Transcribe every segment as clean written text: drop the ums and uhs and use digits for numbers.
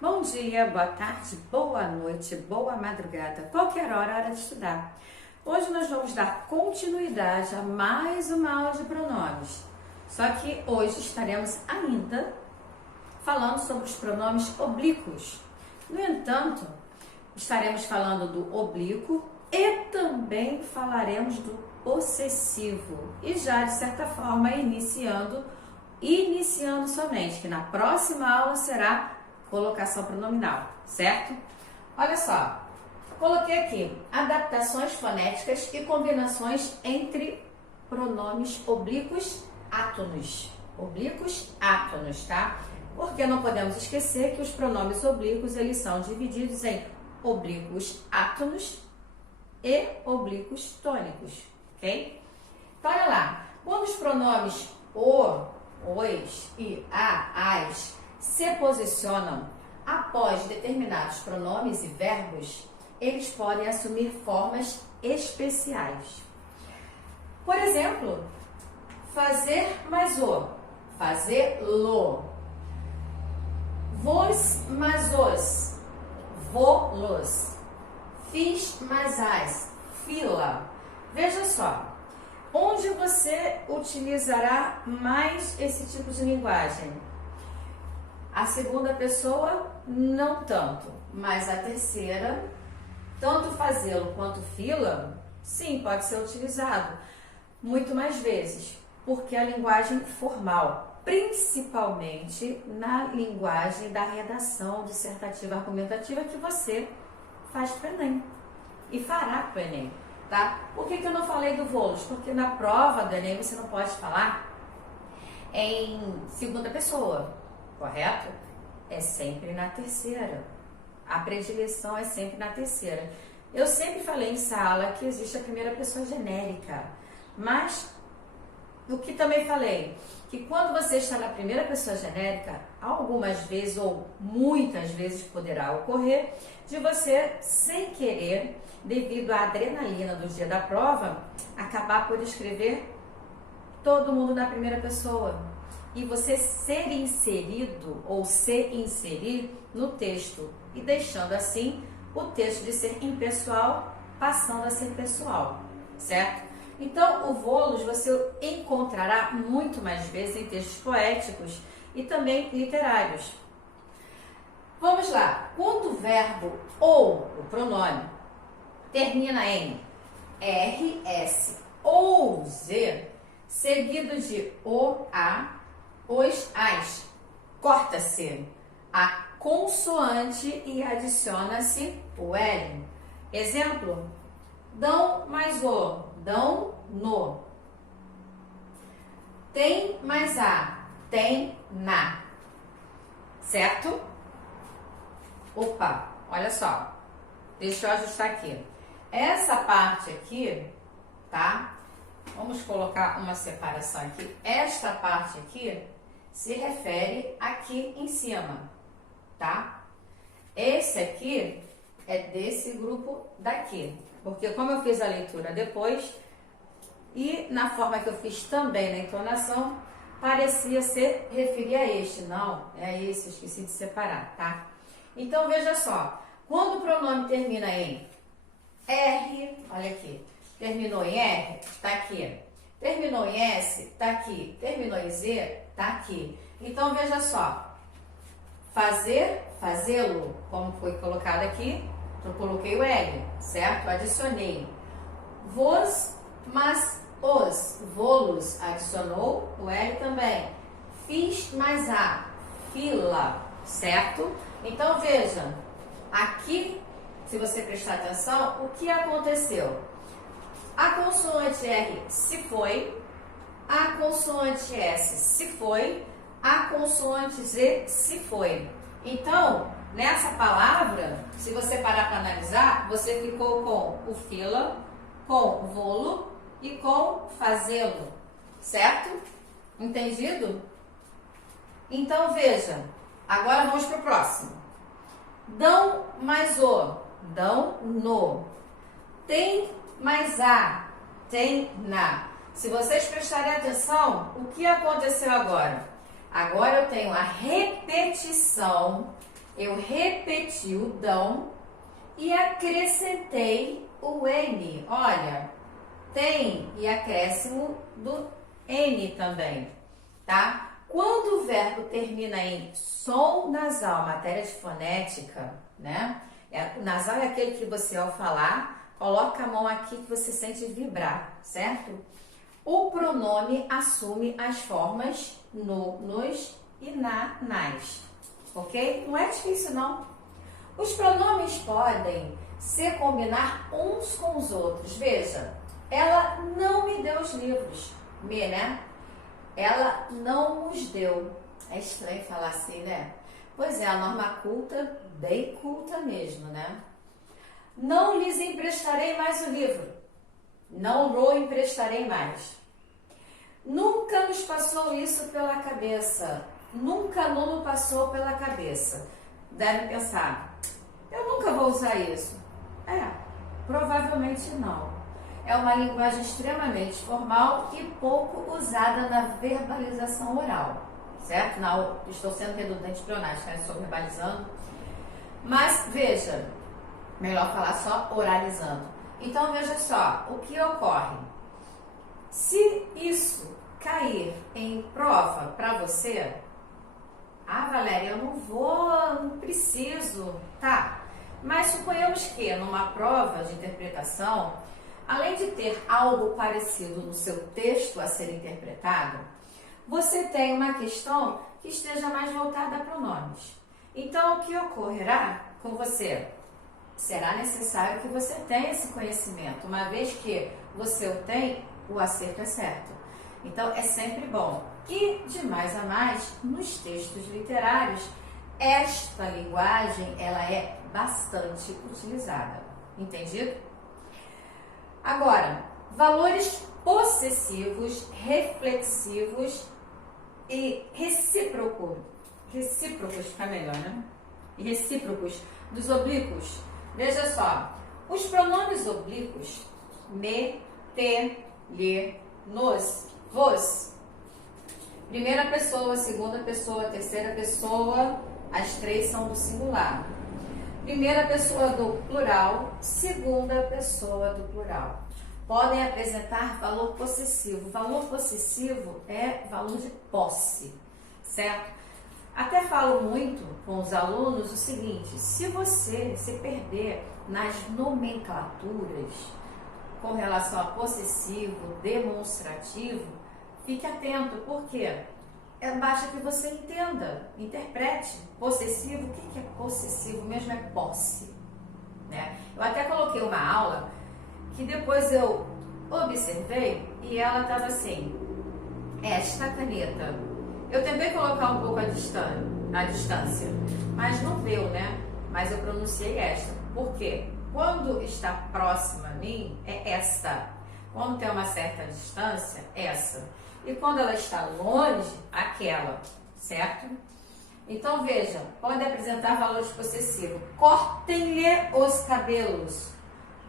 Bom dia, boa tarde, boa noite, boa madrugada, qualquer hora de estudar. Hoje nós vamos dar continuidade a mais uma aula de pronomes. Só que hoje estaremos ainda falando sobre os pronomes oblíquos. No entanto, estaremos falando do oblíquo e também falaremos do possessivo. E já, de certa forma, iniciando somente, que na próxima aula será colocação pronominal, certo? Olha só, coloquei aqui adaptações fonéticas e combinações entre pronomes oblíquos átonos. Oblíquos átonos, tá? Porque não podemos esquecer que os pronomes oblíquos, eles são divididos em oblíquos átonos e oblíquos tônicos, ok? Então, olha lá, quando os pronomes o, os e as se posicionam após determinados pronomes e verbos, eles podem assumir formas especiais. Por exemplo, fazer mais o, fazer-lo. Vos mais os, vô-los. Fiz mais as, fila. Veja só, onde você utilizará mais esse tipo de linguagem? A segunda pessoa, não tanto, mas a terceira, tanto fazê-lo quanto fila, sim, pode ser utilizado muito mais vezes, porque a linguagem formal, principalmente na linguagem da redação dissertativa argumentativa que você faz para o Enem e fará para o Enem, tá? Por que eu não falei do vô-los? Porque na prova do Enem você não pode falar em segunda pessoa, correto? É sempre na terceira. A predileção é sempre na terceira. Eu sempre falei em sala que existe a primeira pessoa genérica, mas o que também falei, que quando você está na primeira pessoa genérica, algumas vezes ou muitas vezes poderá ocorrer de você, sem querer, devido à adrenalina do dia da prova, acabar por escrever todo mundo na primeira pessoa e você ser inserido ou se inserir no texto e deixando assim o texto de ser impessoal passando a ser pessoal, certo? Então, o vô-los você encontrará muito mais vezes em textos poéticos e também literários. Vamos lá. Quando o verbo ou o pronome termina em RS ou Z, seguido de o, a, os, as, corta-se a consoante e adiciona-se o L. Exemplo, dão mais o, dão no. Tem mais a, tem na. Certo? Opa, olha só. Deixa eu ajustar aqui. Essa parte aqui, tá? Vamos colocar uma separação aqui. Esta parte aqui se refere aqui em cima, tá? Esse aqui é desse grupo daqui. Porque como eu fiz a leitura depois, e na forma que eu fiz também na entonação, parecia se referir a este. Não, é esse, eu esqueci de separar, tá? Então, veja só. Quando o pronome termina em R, olha aqui. Terminou em R, tá aqui. Terminou em S, tá aqui. Terminou em Z, tá aqui. Então, veja só. Fazer, fazê-lo, como foi colocado aqui, eu coloquei o L, certo? Adicionei. Vos, mas os, vô-los, adicionou o L também. Fiz mais a, fila, certo? Então, veja, aqui, se você prestar atenção, o que aconteceu? A consoante R se foi, a consoante S se foi, a consoante Z se foi. Então, nessa palavra, se você parar para analisar, você ficou com o fila, com o vô-lo e com fazê-lo, certo? Entendido? Então, veja, agora vamos para o próximo. Dão mais o, dão no. Tem mais a, tem na. Se vocês prestarem atenção, o que aconteceu agora? Agora eu tenho a repetição, eu repeti o dão e acrescentei o N. Olha, tem e acréscimo do N também, tá? Quando o verbo termina em som nasal, matéria de fonética, né? O nasal é aquele que você, ao falar, coloca a mão aqui que você sente vibrar, certo? O pronome assume as formas no, nos e na, nas, ok? Não é difícil, não. Os pronomes podem se combinar uns com os outros. Veja, ela não me deu os livros, né? Ela não nos deu. É estranho falar assim, né? Pois é, a norma culta, bem culta mesmo, né? Não lhes emprestarei mais o livro. Não o emprestarei mais. Nunca nos passou isso pela cabeça. Nunca nos passou pela cabeça. Deve pensar, eu nunca vou usar isso. Provavelmente não. É uma linguagem extremamente formal e pouco usada na verbalização oral, certo? Não, estou sendo redundante pleonática, né? Estou verbalizando. Mas, veja, melhor falar só oralizando. Então, veja só, o que ocorre? Se isso cair em prova para você, Valéria, eu não vou, não preciso, tá? Mas suponhamos que numa prova de interpretação, além de ter algo parecido no seu texto a ser interpretado, você tem uma questão que esteja mais voltada a pronomes. Então, o que ocorrerá com você? Será necessário que você tenha esse conhecimento. Uma vez que você o tem, o acerto é certo. Então, é sempre bom. E, de mais a mais, nos textos literários, esta linguagem ela é bastante utilizada. Entendido? Agora, valores possessivos, reflexivos e recíprocos, fica melhor, né? E recíprocos dos oblíquos. Veja só, os pronomes oblíquos, me, te, lhe, nos, vos, primeira pessoa, segunda pessoa, terceira pessoa, as três são do singular. Primeira pessoa do plural, segunda pessoa do plural. Podem apresentar valor possessivo. Valor possessivo é valor de posse, certo? Até falo muito com os alunos o seguinte, se você se perder nas nomenclaturas com relação a possessivo, demonstrativo, fique atento, porque basta que você entenda, interprete. Possessivo, o que é possessivo mesmo? É posse, né? Eu até coloquei uma aula que depois eu observei e ela estava assim, esta caneta. Eu tentei colocar um pouco a distância, mas não deu, né? Mas eu pronunciei esta. Por quê? Quando está próxima a mim, é esta. Quando tem uma certa distância, essa. E quando ela está longe, aquela, certo? Então, veja, pode apresentar valores possessivos. Cortem-lhe os cabelos.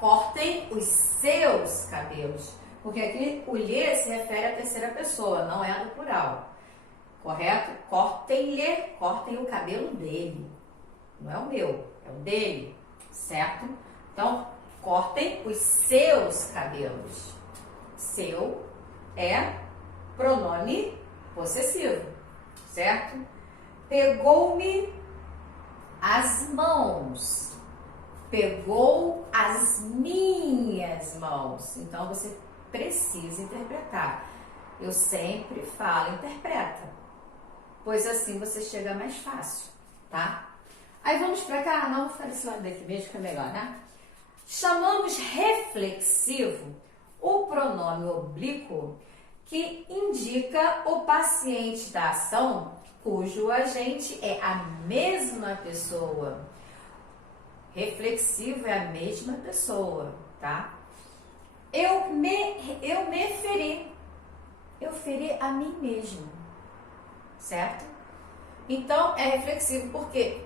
Cortem os seus cabelos. Porque aqui o lhe se refere à terceira pessoa, não é do plural. Correto? Cortem-lhe, cortem o cabelo dele. Não é o meu, é o dele, certo? Então, cortem os seus cabelos. Seu é pronome possessivo, certo? Pegou-me as mãos. Pegou as minhas mãos. Então, você precisa interpretar. Eu sempre falo, interpreta. Pois assim você chega mais fácil, tá? Aí vamos pra cá. Não, vou ficar desse lado daqui mesmo, que é melhor, né? Chamamos reflexivo o pronome oblíquo que indica o paciente da ação cujo agente é a mesma pessoa. Reflexivo é a mesma pessoa, tá? Eu me feri. Eu feri a mim mesmo, certo? Então, é reflexivo, porque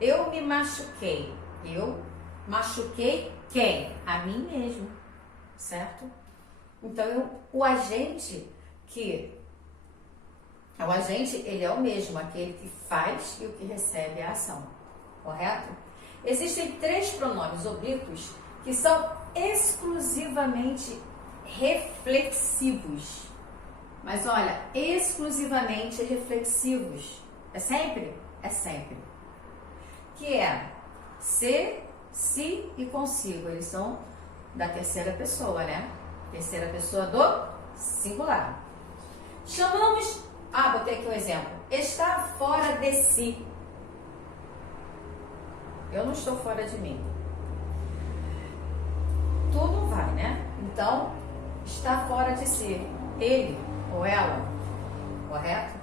eu me machuquei. Eu machuquei quem? A mim mesmo, certo? Então, o agente que O agente, ele é o mesmo, aquele que faz e o que recebe a ação, correto? Existem 3 pronomes oblíquos que são exclusivamente reflexivos. Mas olha, exclusivamente reflexivos. É sempre? É sempre. Que é se, se e consigo. Eles são da terceira pessoa, né? Terceira pessoa do singular. Chamamos... botei aqui um exemplo. Está fora de si. Eu não estou fora de mim. Tu não vai, né? Então, está fora de si. Ele ou ela, correto?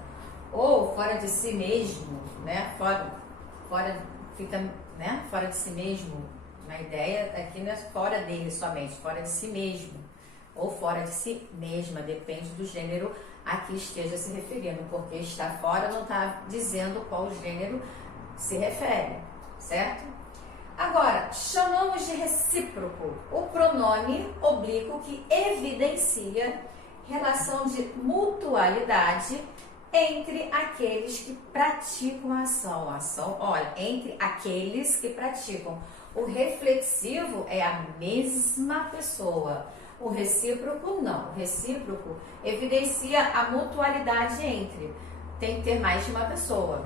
Ou fora de si mesmo, né? Fica, né? Fora de si mesmo. A ideia aqui não é fora dele somente, fora de si mesmo. Ou fora de si mesma, depende do gênero a que esteja se referindo, porque está fora não está dizendo qual gênero se refere, certo? Agora, chamamos de recíproco o pronome oblíquo que evidencia relação de mutualidade entre aqueles que praticam a ação. Olha, entre aqueles que praticam. O reflexivo é a mesma pessoa. O recíproco não. O recíproco evidencia a mutualidade entre. Tem que ter mais de uma pessoa.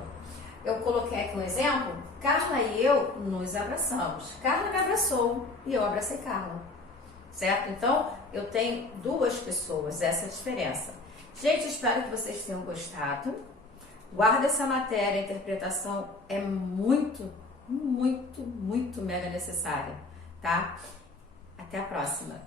Eu coloquei aqui um exemplo. Carla e eu nos abraçamos. Carla me abraçou e eu abracei Carla. Certo? Então, eu tenho 2 pessoas. Essa é a diferença. Gente, espero que vocês tenham gostado. Guarda essa matéria. A interpretação é muito mega necessária. Tá? Até a próxima.